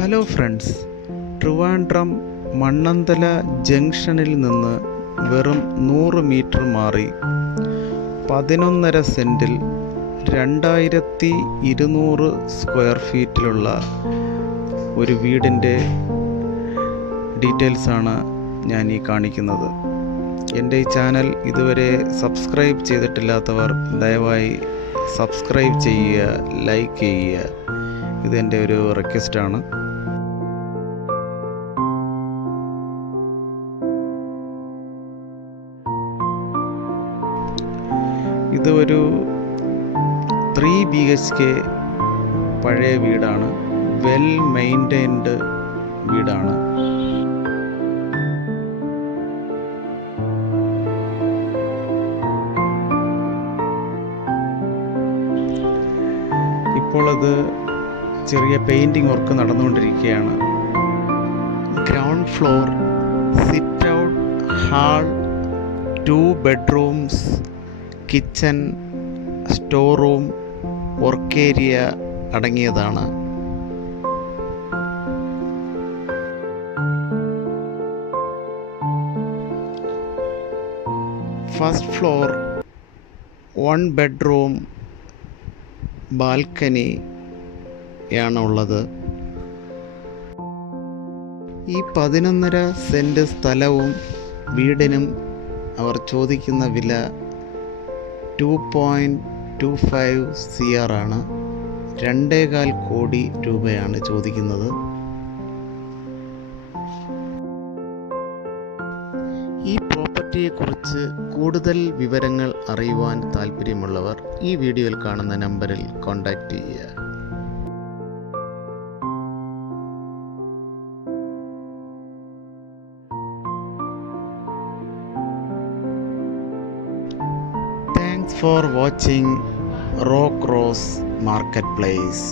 Hello friends, Trivandrum Mannanthala ജംഗ്ഷനിൽ നിന്ന് വെറും 100 മീറ്റർ മാറി 11.5 സെൻറ്റിൽ 2200 സ്ക്വയർ ഫീറ്റിലുള്ള ഒരു വീടിൻ്റെ ഡീറ്റെയിൽസാണ് ഞാൻ ഈ കാണിക്കുന്നത്. എൻ്റെ ഈ ചാനൽ ഇതുവരെ സബ്സ്ക്രൈബ് ചെയ്തിട്ടില്ലാത്തവർ ദയവായി സബ്സ്ക്രൈബ് ചെയ്യുക, ലൈക്ക് ചെയ്യുക. ഇതെൻ്റെ ഒരു റിക്വസ്റ്റാണ്. ഇത് ഒരു 3 BHK പഴയ വീടാണ്. വെൽ മെയിൻറ്റൈൻഡ് വീടാണ്. ഇപ്പോൾ അത് ചെറിയ പെയിൻറ്റിംഗ് വർക്ക് നടന്നുകൊണ്ടിരിക്കുകയാണ്. Ground floor, sit out, hall, 2 bedrooms, kitchen, store room, work area അടങ്ങിയതാണ്. ഫസ്റ്റ് ഫ്ലോർ 1 ബെഡ്റൂം, ബാൽക്കണി യാണുള്ളത്. ഈ 11.5 സെൻറ്റ് സ്ഥലവും വീടിനും അവർ ചോദിക്കുന്ന വില 2.25 CR ആണ്. 2.25 കോടി രൂപയാണ് ചോദിക്കുന്നത്. ഈ പ്രോപ്പർട്ടിയെക്കുറിച്ച് കൂടുതൽ വിവരങ്ങൾ അറിയുവാൻ താൽപ്പര്യമുള്ളവർ ഈ വീഡിയോയിൽ കാണുന്ന നമ്പറിൽ കോൺടാക്റ്റ് ചെയ്യുക. Thanks for watching Rock Rose Marketplace.